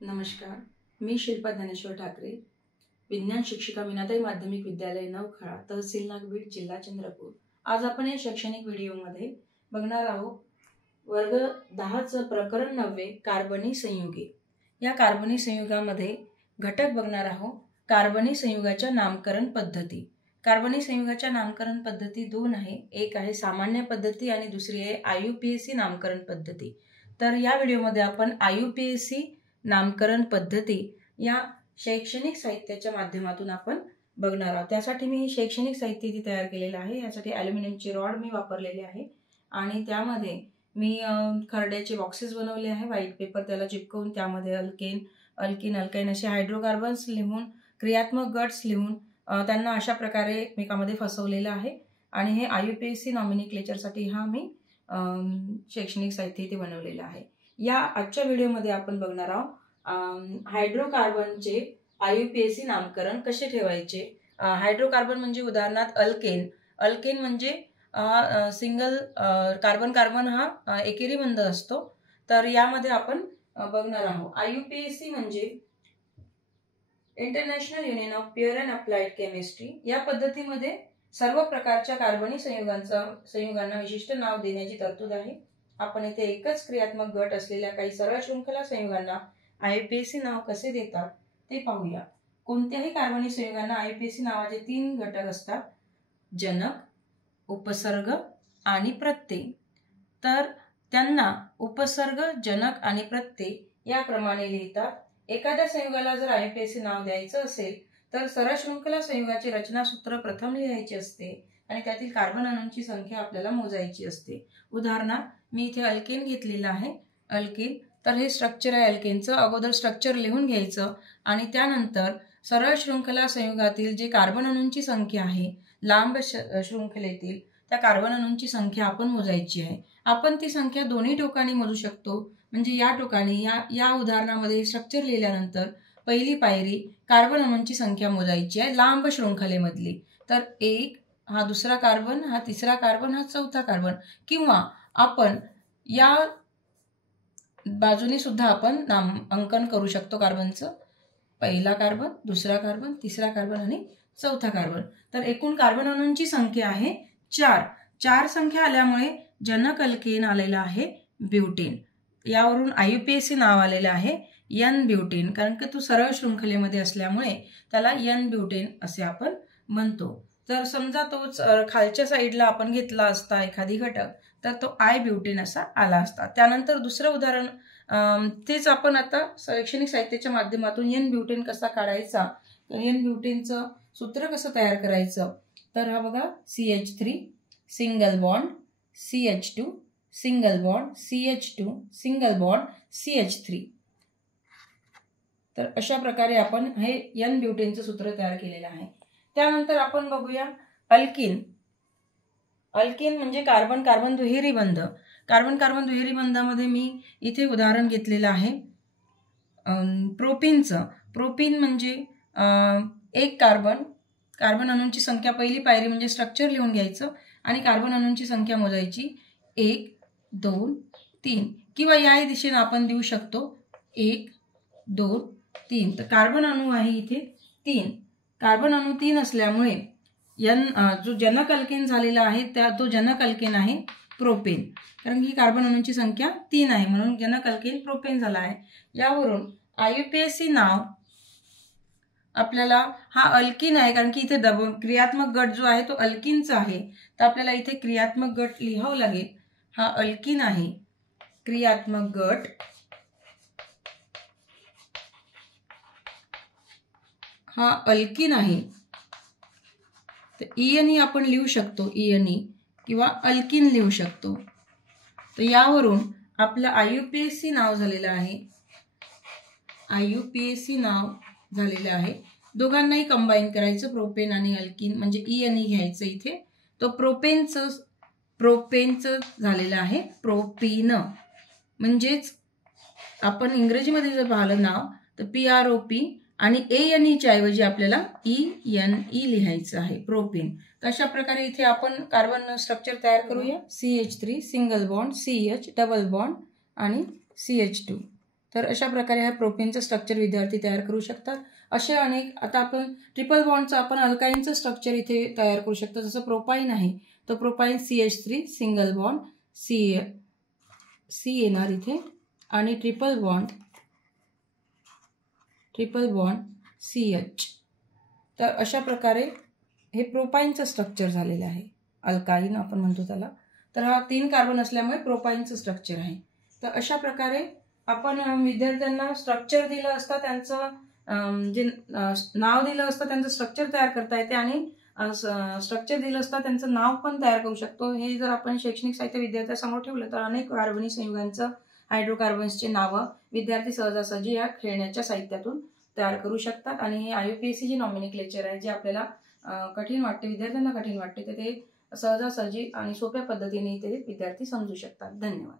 नमस्कार, मी शिल्पा ज्ञानेश्वर ठाकरे, विज्ञान शिक्षिका मीनाताई माध्यमिक विद्यालय नवखळा, तहसील नागभीड, जिल्हा चंद्रपूर। आज आपण या शैक्षणिक व्हिडिओमध्ये बघणार आहोत वर्ग 10चं प्रकरण 9 कार्बनी संयुगे। या कार्बनी संयुगामध्ये घटक बघणार आहोत कार्बनी संयुगाच्या नामकरण पद्धती। कार्बनी संयुगाच्या नामकरण पद्धती दोन आहे, एक आहे सामान्य पद्धती आणि दुसरी आहे IUPAC नामकरण पद्धती। तर या व्हिडिओमध्ये आपण IUPAC नामकरण पद्धती या शैक्षणिक साहित्याच्या माध्यमातून आपण बघणार आहोत। त्यासाठी मी शैक्षणिक साहित्य इथे तयार केलेलं आहे। यासाठी ॲल्युमिनियमची रॉड मी वापरलेली आहे आणि त्यामध्ये मी खरड्याचे बॉक्सेस बनवले आहे, व्हाईट पेपर त्याला चिपकवून त्यामध्ये अल्केन, अल्काइन असे हायड्रोकार्बन्स लिहून, क्रियात्मक गट्स लिहून त्यांना अशा प्रकारे एकमेकांमध्ये फसवलेलं आहे। आणि हे IUPAC नॉमिनिक्लेचरसाठी हा मी शैक्षणिक साहित्य इथे बनवलेलं आहे। या आजच्या व्हिडिओमध्ये आपण बघणार आहोत हायड्रोकार्बनचे IUPAC नामकरण कसे ठेवायचे। हायड्रोकार्बन म्हणजे उदाहरणार्थ अल्केन, अल्केन म्हणजे सिंगल कार्बन कार्बन हा एकेरी बंध असतो। तर यामध्ये आपण बघणार आहोत IUPAC म्हणजे international union of pure and applied chemistry. या पद्धतीमध्ये सर्व प्रकारच्या कार्बनी संयुगांना विशिष्ट नाव देण्याची तरतूद आहे। आपण इथे एकच क्रियात्मक गट असलेल्या काही सरळ शृंखला संयुगांना IUPAC नाव कसे देतात ते पाहूया। कोणत्याही कार्बनी संयुगांना IUPAC नावाचे 3 घटक असतात, जनक, उपसर्ग आणि प्रत्यय। तर त्यांना उपसर्ग, जनक आणि प्रत्यय या क्रमाने लिहितात। एखाद्या संयुगाला जर IUPAC नाव द्यायचं असेल तर सरळ शृंखला संयुगाचे रचनासूत्र प्रथम लिहायचे असते आणि त्यातील कार्बन अणूंची संख्या आपल्याला मोजायची असते। उदाहरणार्थ मी इथे अल्केन घेतलेलं आहे, अल्केन। तर हे स्ट्रक्चर आहे अल्केनचं। अगोदर स्ट्रक्चर लिहून घ्यायचं आणि त्यानंतर सरळ शृंखला संयुगातील जे कार्बन अणूंची संख्या आहे, लांब शृंखलेतील त्या कार्बन अणूंची संख्या आपण मोजायची आहे। आपण ती संख्या दोन्ही टोकांनी मोजू शकतो। म्हणजे या टोकाणी या उदाहरणामध्ये स्ट्रक्चर लिहिल्यानंतर पहिली पायरी कार्बन अणूंची संख्या मोजायची आहे लांब शृंखलेमधली। तर 1 हा दुसरा कार्बन, हा तिसरा कार्बन, हा चौथा कार्बन, किंवा आपण या बाजूने सुद्धा आपण अंकन करू शकतो कार्बनचं। पहिला कार्बन, दुसरा कार्बन, तिसरा कार्बन आणि चौथा कार्बन। तर एकूण कार्बन अणूंची संख्या आहे 4। 4 संख्या आल्यामुळे जनक अल्केन आलेला आहे ब्युटेन। यावरून IUPAC नाव आलेलं आहे N ब्युटेन, कारण की तो सरळ शृंखलेमध्ये असल्यामुळे त्याला N ब्युटेन असे आपण म्हणतो। तर समजा तोच खालच्या साईडला आपण घेतला असता एखादी घटक तर तो I ब्युटेन असा आला असता। त्यानंतर दुसरं उदाहरण तेच आपण आता शैक्षणिक साहित्याच्या माध्यमातून N ब्युटेन कसा काढायचा, तर N ब्युटेनचं सूत्र कसं तयार करायचं, तर हा बघा CH3 single bond CH2 single bond CH2 single bond CH3। तर अशा प्रकारे आपण हे N ब्युटेनचं सूत्र तयार केलेलं आहे। त्यानंतर आपण बघूया अल्कीन। अल्कीन म्हणजे कार्बन कार्बन दुहेरी बंध। कार्बन कार्बन दुहेरी बंधामध्ये मी इथे उदाहरण घेतलेलं आहे प्रोपीनचं। प्रोपीन म्हणजे एक कार्बन, कार्बन अणूंची संख्या पहिली पायरी म्हणजे स्ट्रक्चर लिहून घ्यायचं आणि कार्बन अणूंची संख्या मोजायची 1 2 3, किंवा याही दिशेने आपण देऊ शकतो 1 2 3। तर कार्बन अणू आहे इथे 3। कार्बन अणू 3 असल्यामुळे जो जनक अल्केन झालेला आहे तो जनक अल्केन आहे प्रोपेन, कारण की कार्बन अणूंची संख्या 3 आहे म्हणून जनक अल्केन प्रोपेन झाला आहे। यावरून IUPAC नाव आपल्याला हा अल्कीन आहे, कारण की इथे क्रियात्मक गट जो आहे तो अल्कीनचा आहे। तर आपल्याला इथे क्रियात्मक गट लिहावं लागेल। हा अल्कीन आहे, क्रियात्मक गट हा अल्कीन आहे। तर ENE आपण लिहू शकतो, ENE किंवा अल्कीन लिहू शकतो। तर यावरून आपलं IUPAC नाव झालेलं आहे, IUPAC नाव झालेलं आहे। दोघांनाही कंबाईन करायचं, प्रोपेन आणि अल्कीन, म्हणजे ENE घ्यायचं इथे। तो प्रोपेनचं झालेलं आहे प्रोपीन। म्हणजेच आपण इंग्रजीमध्ये जर पाहिलं नाव तर PROP आणि ANE च्या ऐवजी आपल्याला ENE लिहायचं आहे, प्रोपेन। तर अशा प्रकारे इथे आपण कार्बन स्ट्रक्चर तयार करूया। CH3 single bond CH double bond आणि CH2। तर अशा प्रकारे हा प्रोपेनचं स्ट्रक्चर विद्यार्थी तयार करू शकतात. असे अनेक, आता आपण ट्रिपल बॉन्डचं आपण अल्काईनचं स्ट्रक्चर इथे तयार करू शकतो. जसं प्रोपाईन आहे, तो प्रोपाईन CH3 सिंगल बॉन्ड सी येणार इथे, आणि ट्रिपल बॉन्ड CH. तर अशा प्रकारे हे प्रोपाईनचं स्ट्रक्चर झालेलं आहे. अल्काईन आपण म्हणतो त्याला. तर हा 3 कार्बन असल्यामुळे प्रोपाईनचं स्ट्रक्चर आहे. तर अशा प्रकारे आपण विद्यार्थ्यांना स्ट्रक्चर दिलं असता, त्यांचं जे नाव दिलं असतं त्यांचं स्ट्रक्चर तयार करता येते, आणि स्ट्रक्चर दिलं असतं त्यांचं नाव पण तयार करू शकतो. हे जर आपण शैक्षणिक साहित्य विद्यार्थ्यासमोर ठेवलं तर अनेक कार्बनी संयुगांचं, हायड्रोकार्बन्सचे नावं विद्यार्थी सहजासहजी या खेळण्याच्या साहित्यातून तयार करू शकतात. आणि हे IUPAC जे नॉमिनिक्लेचर आहे, जे आपल्याला कठीण वाटते, विद्यार्थ्यांना कठीण वाटते, तर ते सहजासहजी आणि सोप्या पद्धतीने ते विद्यार्थी समजू शकतात. धन्यवाद.